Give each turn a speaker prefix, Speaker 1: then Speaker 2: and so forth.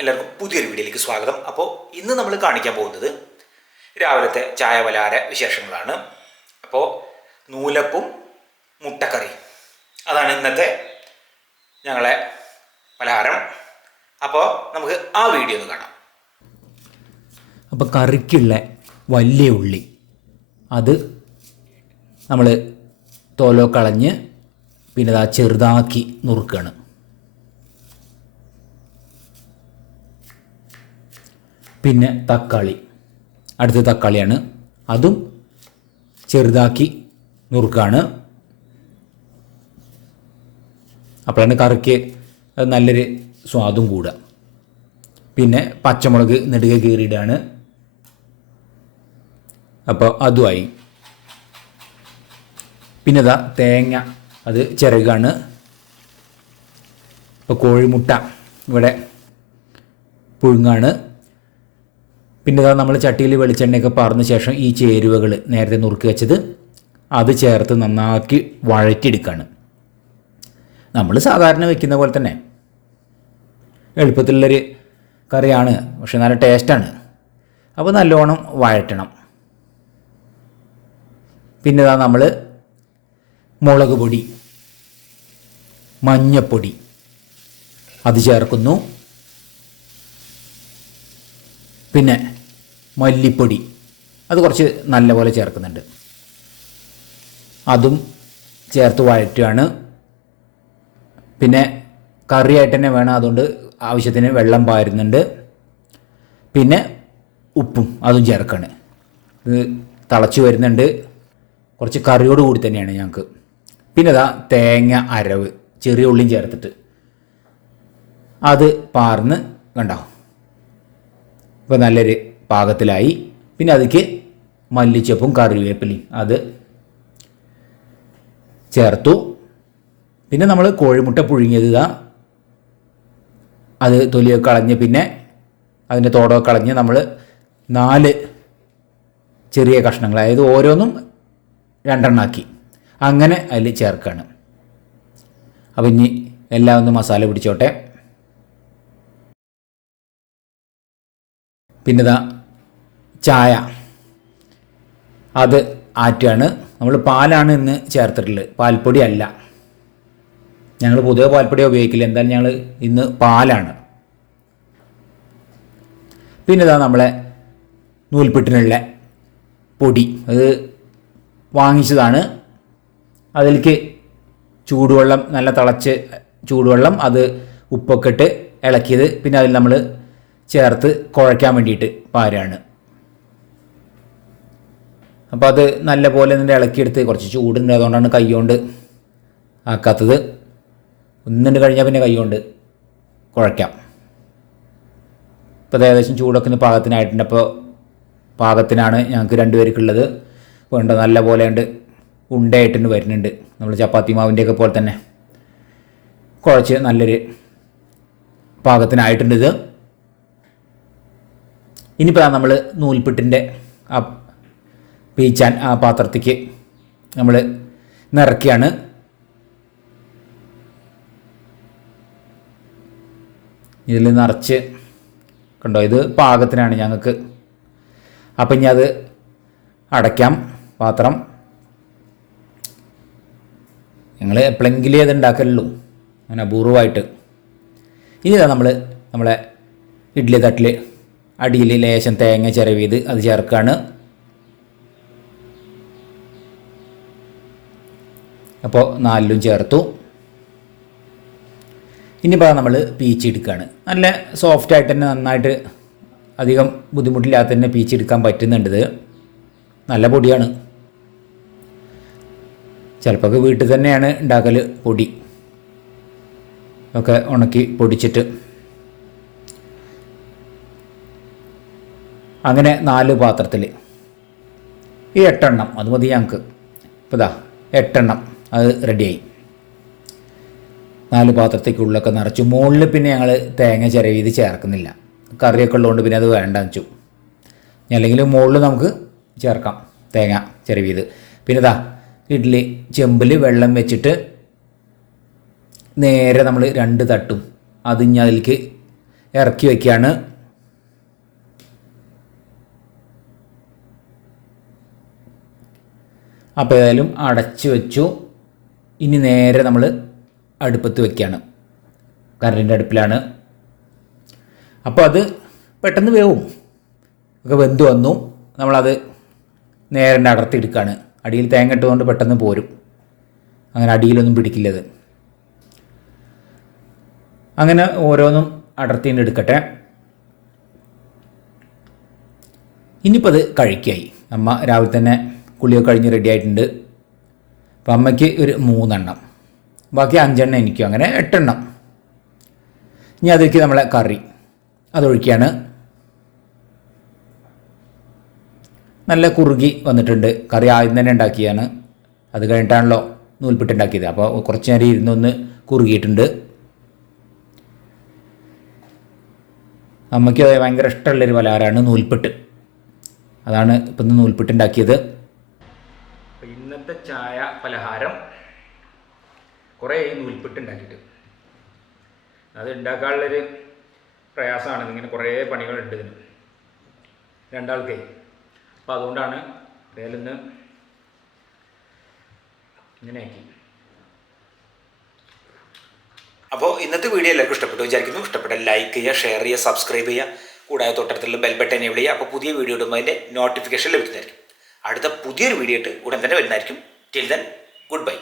Speaker 1: എല്ലാവർക്കും പുതിയൊരു വീഡിയോയിലേക്ക് സ്വാഗതം. അപ്പോൾ ഇന്ന് നമ്മൾ കാണിക്കാൻ പോകുന്നത് രാവിലത്തെ ചായ വലാര വിശേഷങ്ങളാണ്. അപ്പോൾ നൂലപ്പും മുട്ടക്കറി അതാണ് ഇന്നത്തെ ഞങ്ങളെ പലഹാരം. അപ്പോൾ നമുക്ക് ആ വീഡിയോ ഒന്ന് കാണാം.
Speaker 2: അപ്പോൾ കറിക്കുള്ള വലിയ ഉള്ളി. അത് നമ്മൾ തോലോ കളഞ്ഞ് പിന്നെ അത് ചെറുതാക്കി നുറുക്കുകയാണ് പിന്നെ തക്കാളി. അടുത്ത തക്കാളിയാണ്. അതും ചെറുതാക്കി നുറുക്കാണ്. അപ്പോഴാണ് കറിക്ക് നല്ലൊരു സ്വാദും കൂടുക പിന്നെ പച്ചമുളക് നെടുക കീറിയിടാണ്. അപ്പോൾ അതുമായി. പിന്നെ ഇതാ തേങ്ങ അത് ചിറകാണ് ഇപ്പോൾ കോഴിമുട്ട ഇവിടെ പുഴുങ്ങാണ്. പിന്നെ ഇതാ നമ്മൾ ചട്ടിയിൽ വെളിച്ചെണ്ണയൊക്കെ പാർന്ന ശേഷം ഈ ചേരുവകൾ നേരത്തെ നുറുക്കി വെച്ചത് അത് ചേർത്ത് നന്നാക്കി വഴറ്റിയെടുക്കുകയാണ് നമ്മൾ സാധാരണ വെക്കുന്ന പോലെ തന്നെ. എളുപ്പത്തിലുള്ളൊരു കറിയാണ് പക്ഷെ നല്ല ടേസ്റ്റാണ്. അപ്പോൾ നല്ലോണം വഴറ്റണം. പിന്നെ ഇതാ നമ്മൾ മുളക് പൊടി മഞ്ഞപ്പൊടി അത് ചേർക്കുന്നു. പിന്നെ മല്ലിപ്പൊടി. അത് കുറച്ച് നല്ലപോലെ ചേർക്കുന്നുണ്ട്. അതും ചേർത്ത് വഴറ്റുകയാണ്. പിന്നെ കറിയായിട്ട് തന്നെ വേണം അതുകൊണ്ട് ആവശ്യത്തിന് വെള്ളം പാരുന്നുണ്ട്. പിന്നെ ഉപ്പും അതും ചേർക്കാണ്. ഇത് തിളച്ച് വരുന്നുണ്ട്. കുറച്ച് കറിയോട് കൂടി തന്നെയാണ് ഞങ്ങൾക്ക്. പിന്നെ ഇതാ തേങ്ങ അരവ് ചെറിയ ഉള്ളിയും ചേർത്തിട്ട്. അത് പാർന്ന് കണ്ടാവും ഇപ്പോൾ നല്ലൊരു പാകത്തിലായി. പിന്നെ അതിക്ക് മല്ലിച്ചപ്പും കറിവേപ്പിലയും അത് ചേർത്തു. പിന്നെ നമ്മൾ കോഴിമുട്ട പുഴുങ്ങിയത് ഇതാ. അത് തൊലിയൊക്കെ കളഞ്ഞ് പിന്നെ അതിന്റെ തോടൊക്കെ കളഞ്ഞ് നമ്മൾ നാല് ചെറിയ കഷ്ണങ്ങൾ അതായത് ഓരോന്നും രണ്ടെണ്ണാക്കി അങ്ങനെ അതിൽ ചേർക്കുകയാണ് അപ്പം ഇനി എല്ലാം ഒന്ന് മസാല പിടിച്ചോട്ടെ. പിന്നെ ഇതാ ചായ. അത് ആറ്റാണ് നമ്മൾ പാലാണ് ഇന്ന് ചേർത്തിട്ടുള്ളത്. പാൽപ്പൊടി അല്ല. ഞങ്ങൾ പൊതുവെ പാൽപ്പൊടി ഉപയോഗിക്കില്ല. എന്തായാലും ഞങ്ങൾ ഇന്ന് പാലാണ്. പിന്നെ ഇതാ നമ്മളെ നൂൽപ്പെട്ടിനുള്ള പൊടി. അത് വാങ്ങിച്ചതാണ്. അതിലേക്ക് ചൂടുവെള്ളം നല്ല തിളച്ച് ചൂടുവെള്ളം അത് ഉപ്പൊക്കെ ഇട്ട് ഇളക്കിയത്. പിന്നെ അതിൽ നമ്മൾ ചേർത്ത് കുഴയ്ക്കാൻ വേണ്ടിയിട്ട് പാരാണ്. അപ്പോൾ അത് നല്ല പോലെ നിന്റെ ഇളക്കിയെടുത്ത് കുറച്ച് ചൂടുണ്ട്. അതുകൊണ്ടാണ് കൈകൊണ്ട് ആക്കാത്തത്. ഒന്നിട്ട് കഴിഞ്ഞാൽ പിന്നെ കൈകൊണ്ട് കുഴയ്ക്കാം ഇപ്പോൾ ഏകദേശം ചൂടൊക്കെ ഒന്ന് പാകത്തിനായിട്ടുണ്ട്. അപ്പോൾ പാകത്തിനാണ് ഞങ്ങൾക്ക് രണ്ടുപേർക്കുള്ളത് വേണ്ട നല്ല പോലെ ഉണ്ട് ഉണ്ടയായിട്ടുണ്ട് വരുന്നുണ്ട്. നമ്മൾ ചപ്പാത്തി മാവിന്റെയൊക്കെ പോലെ തന്നെ കുഴച്ച് നല്ലൊരു പാകത്തിനായിട്ടുണ്ട് ഇത്. ഇനിയിപ്പോൾ നമ്മൾ നൂൽപ്പിട്ടിന്റെ ആ പീച്ചാൻ ആ പാത്രത്തേക്ക് നമ്മൾ നിറയ്ക്കുകയാണ്. ഇതിൽ നിറച്ച് കണ്ടോ ഇത് പാകത്തിനാണ് ഞങ്ങൾക്ക്. അപ്പം ഇനി അത് അടയ്ക്കാം പാത്രം. ഞങ്ങൾ എപ്പോഴെങ്കിലേ അത് ഉണ്ടാക്കലുള്ളൂ അങ്ങനെ അപൂർവമായിട്ട് ഇനി നമ്മൾ നമ്മളെ ഇഡ്ഡലി തട്ടിൽ അടിയിൽ ലേശം തേങ്ങ ചിരവിയത് അത് ചേർക്കുകയാണ് അപ്പോൾ നാലിലും ചേർത്തു. ഇനി ഇനിയിപ്പോൾ നമ്മൾ പീച്ചെടുക്കുകയാണ് നല്ല സോഫ്റ്റ് ആയിട്ട് തന്നെ നന്നായിട്ട് അധികം ബുദ്ധിമുട്ടില്ലാത്ത തന്നെ പീച്ചെടുക്കാൻ പറ്റുന്നുണ്ട് നല്ല പൊടിയാണ്. ചിലപ്പോൾ വീട്ടിൽ തന്നെയാണ് ഉണ്ടാക്കൽ പൊടി. ഒക്കെ ഉണക്കി പൊടിച്ചിട്ട്. അങ്ങനെ നാല് പാത്രത്തിൽ ഈ എട്ടെണ്ണം അത് മതി ഞങ്ങൾക്ക് ഇപ്പോൾ ഇതാ എട്ടെണ്ണം. അത് റെഡിയായി. നാല് പാത്രത്തേക്കുള്ളൊക്കെ നിറച്ചു. മുകളിൽ പിന്നെ ഞങ്ങൾ തേങ്ങ ചിരവി ഇത് ചേർക്കുന്നില്ല. കറിയൊക്കെ ഉള്ളതുകൊണ്ട് പിന്നെ അത് വേണ്ട വെച്ചു. അല്ലെങ്കിൽ മുകളിൽ നമുക്ക് ചേർക്കാം തേങ്ങ ചിരവി ഇത് പിന്നെ ഇതാ ഇഡ്ഡലി ചെമ്പിൽ വെള്ളം വെച്ചിട്ട് നേരെ നമ്മൾ രണ്ട് തട്ടും അത് ഇനി അതിലേക്ക് ഇറക്കി വയ്ക്കുകയാണ് അപ്പോൾ ഏതായാലും അടച്ചു വെച്ചു. ഇനി നേരെ നമ്മൾ അടുപ്പത്ത് വെക്കുകയാണ്. കറണ്ടിന്റെ അടുപ്പിലാണ്. അപ്പോൾ അത് പെട്ടെന്ന് വേവും. ഒക്കെ വെന്ത് വന്നു. നമ്മളത് നേരെ അടർത്തി എടുക്കുകയാണ്. അടിയിൽ തേങ്ങ ഇട്ടുകൊണ്ട് പെട്ടെന്ന് പോരും. അങ്ങനെ അടിയിലൊന്നും പിടിക്കില്ലത് അങ്ങനെ ഓരോന്നും അടർത്തിന്റെ എടുക്കട്ടെ. ഇനിയിപ്പോൾ അത് കഴിക്കായി. അമ്മ രാവിലെ തന്നെ കുളിയൊക്കെ കഴിഞ്ഞ് റെഡി ആയിട്ടുണ്ട്. അപ്പം അമ്മയ്ക്ക് ഒരു മൂന്നെണ്ണം. ബാക്കി അഞ്ചെണ്ണം എനിക്കും അങ്ങനെ എട്ടെണ്ണം. ഇനി അതിലേക്ക് നമ്മളെ കറി. അതൊഴിക്കുകയാണ് നല്ല കുറുകി വന്നിട്ടുണ്ട്. കറി ആദ്യം തന്നെ ഉണ്ടാക്കിയാണ്. അത് കഴിഞ്ഞിട്ടാണല്ലോ നൂൽപ്പിട്ട് ഉണ്ടാക്കിയത്. അപ്പോൾ കുറച്ച് നേരം ഇരുന്നൊന്ന് കുറുകിയിട്ടുണ്ട്. അമ്മയ്ക്ക് ഭയങ്കര ഇഷ്ടമുള്ളൊരു പലഹാരമാണ് നൂൽപ്പിട്ട്. അതാണ് ഇപ്പം നൂൽപ്പിട്ട് ഉണ്ടാക്കിയത്. ഇന്നത്തെ ചായ പലഹാരം കുറേ നൂൽപ്പിട്ട് ഉണ്ടാക്കിയിട്ട് അത് ഉണ്ടാക്കാനുള്ളൊരു പ്രയാസമാണ് ഇങ്ങനെ കുറേ പണികളുണ്ട് ഇതിന്. രണ്ടാൾക്കേ. അപ്പോൾ അതുകൊണ്ടാണ് വേലിന്ന് ഇങ്ങനെയാക്കി.
Speaker 1: അപ്പോൾ ഇന്നത്തെ വീഡിയോ എല്ലാവർക്കും ഇഷ്ടപ്പെട്ടു വിചാരിക്കുന്നു. ഇഷ്ടപ്പെട്ട ലൈക്ക് ചെയ്യുക ഷെയർ ചെയ്യുക സബ്സ്ക്രൈബ് ചെയ്യുക. കൂടാതെ തൊട്ടടുത്തുള്ള ബെൽ ബട്ടൺ അപ്പോൾ പുതിയ വീഡിയോ ഇടുമ്പോൾ അതിന്റെ നോട്ടിഫിക്കേഷൻ ലഭിക്കുന്നതായിരിക്കും. അടുത്ത പുതിയൊരു വീഡിയോ ഇട്ട് ഉടൻ തന്നെ വരുന്നതായിരിക്കും. Till then good bye